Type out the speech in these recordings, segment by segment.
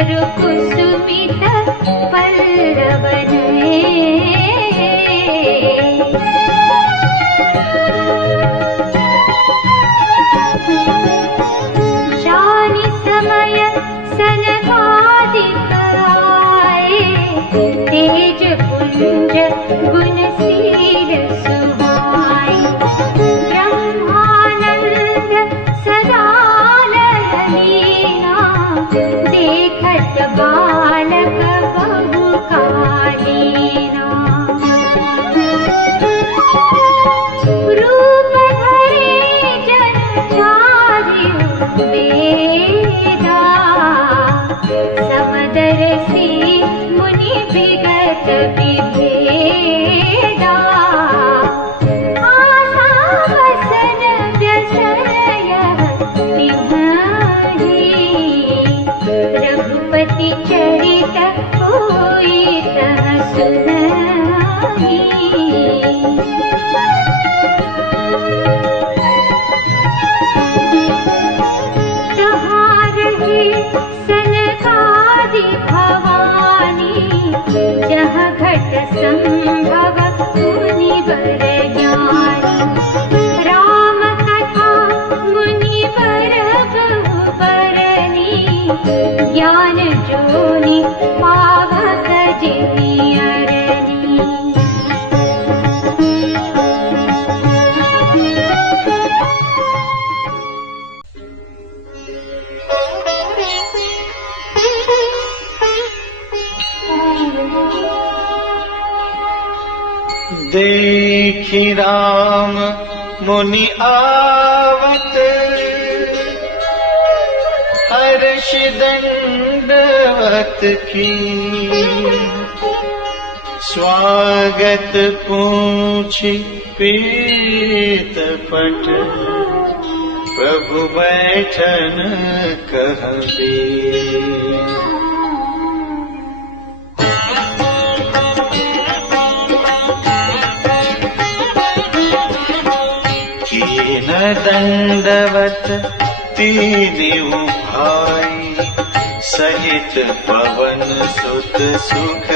तरु कुसुमित पल्लव जानि समय सनकादिक आए, तेज पुंज गुणशील सुहाए। ब्रह्मानंद सदा लहलीना, देखत बालक बहु कालीना। रूप धरे जन्मचारि वेदा, समदर्शी मुनि विगत विभेदा। आशा वसन व्यसन यह तिन्हि, रघुपति चरित होई तह सुनहि। तहाँ रहे सनकादि भवानी, जहाँ घट संभव मुनिवर ज्ञानी। राम कथा मुनिवर बहु बरनी, ज्ञान जोनि पावक जिनि अरनी। देखि राम मुनि आवत, हर्ष दंडवत की। स्वागत पूछि पीत पट, प्रभु बैठन कहबे। दंडवत तीनिउ भाई, सहित पवन सुत सुख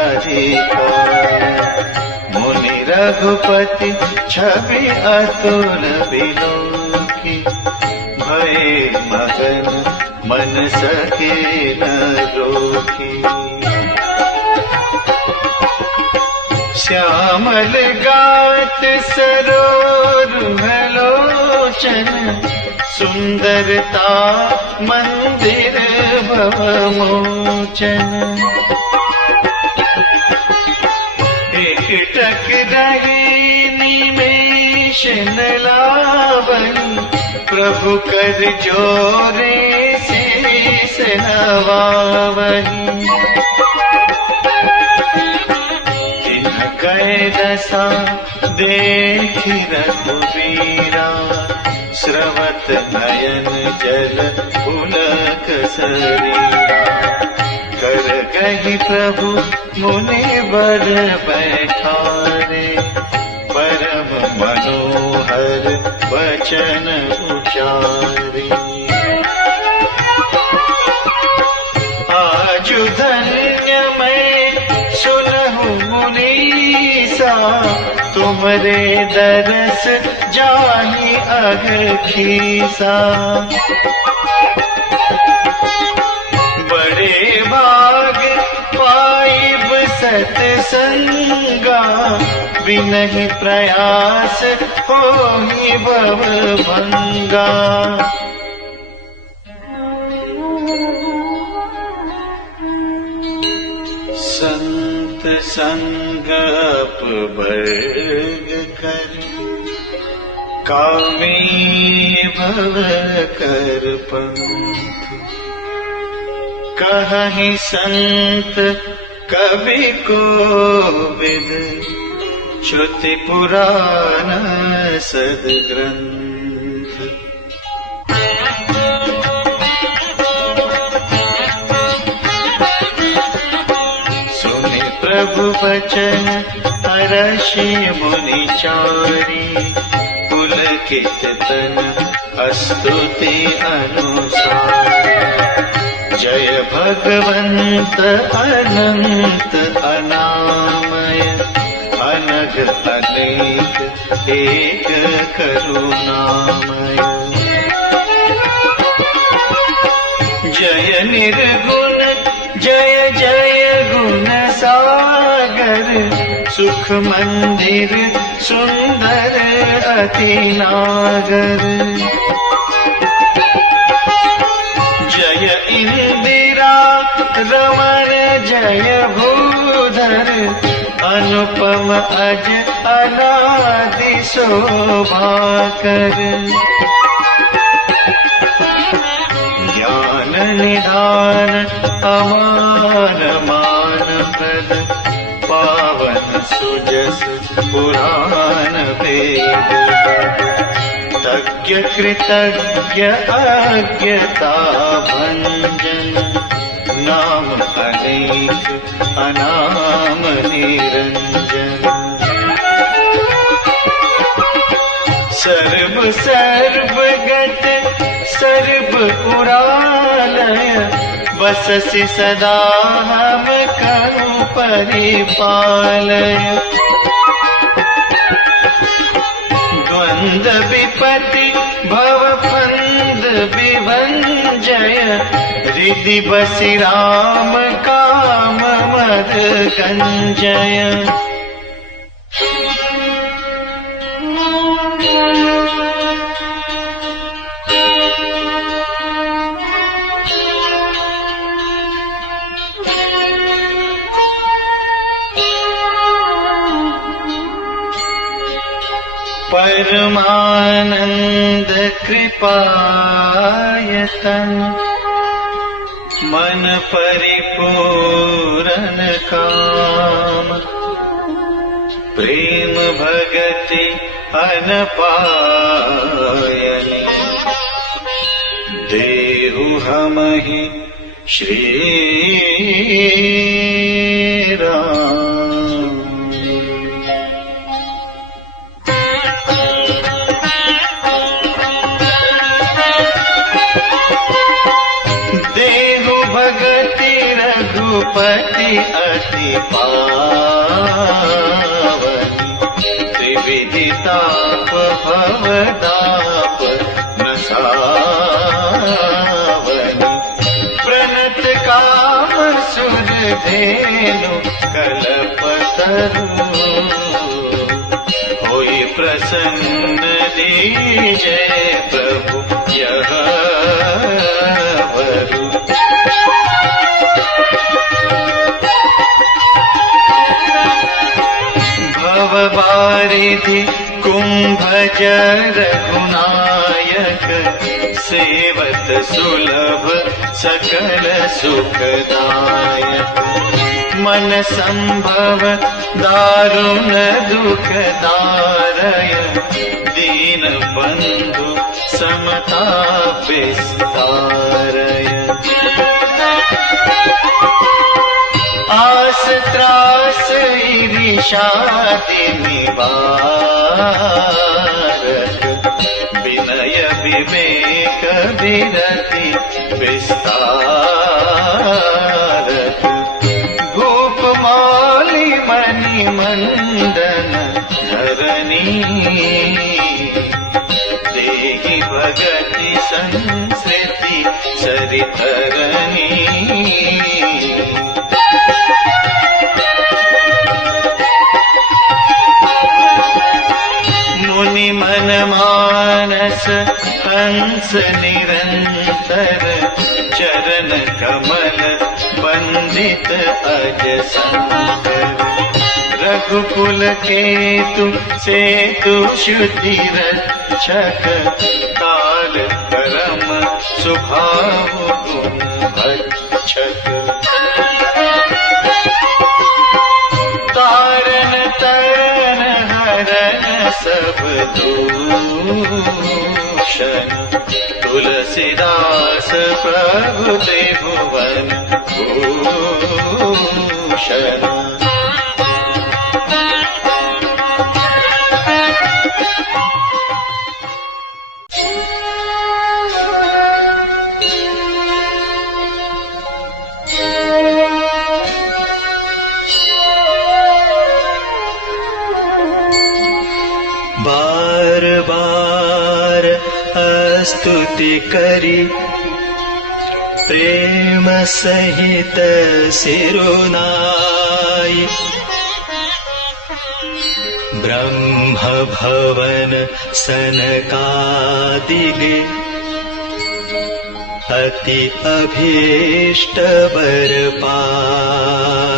अधिकारी। मुनि रघुपति छवि अतुल बिलोकी, भय मगन मन सके न रोकी। श्यामल गात सरोरुहलोचन, सुंदरता मंदिर भवमोचन। एकटक रहे निमेष न लावई, प्रभु कर जोरे शीस नवावही। कह दशा देखि रघुबीरा, स्रवत नयन जल पुलक शरीरा। कर गहि प्रभु मुनि वर बैठारे, परम मनोहर वचन उचारे। आजु धन्य मैं सुनहु मुनीसा, तुमरे दरस जाहि अघ खीसा। बड़े भाग पाइब सतसंगा, बिनहि प्रयास होहि भव भंगा। संत संग अपवर्ग कर, कामी भव कर पंथ। कहहि संत कवि कोविद, श्रुति पुराण सद्ग्रंथ। सुनि प्रभु वचन हर्षि मुनि चारी, पुलकित तन स्तुति अनुसार। जय भगवन्त अनंत अनामय अनघ अनेक एक करुणामय। जय निर्गुण जय जय गुण सागर सुख मंदिर सुंदर अति नागर। जय इंदिरा रमण जय भूधर अनुपम अज अनादि शोभाकर। ज्ञान निधान अमान मान प्रद पावन सुजस पुराण वेद। तज्ञ कृतज्ञ अज्ञता भंजन नाम अनेक अनाम निरंजन। सर्व सर्वगत सर्व पुरालय बससि सदा हम कहु परिपालय। द्वंद विपति भव फंद विभंजय रिधि बसि राम काम मद गंजय। परमानंद कृपायतन मन परिपूरन काम। प्रेम भगति अनपायनि देहु हमहि श्री राम। रघुपति अति पावनी त्रिविधि ताप भवदाप नसावनी। प्रणत काम सुर धेनु कल्पतरु होई प्रसन्न दीजय प्रभु यह वरु। भववारिधि कुंभजर रघुनायक सेवत सुलभ सकल सुखदायक। मन संभव दारुण दुख दारय दीन बंधु समता विस्तारय। आस त्रास ईर्षादि निवारक विनय विवेक विरति विस्तारक। भूप मौलि मणि मंदन धरनी देहि भगति संस्कृति सरितरनी। मुनि मन मानस हंस निरंतर चरण कमल बंदित अज संकर। रघुकुल केतु सेतु श्रुति रक्षक काल करम सुभाव गुण भक्षक। तारन तरन हरन सब दूषण तुलसीदास प्रभु त्रिभुवन भूषण। दरबार स्तुति करी प्रेम सहित सिरुनाई ब्रह्म भवन सनकादिगे अति अभीष्ट वर पाई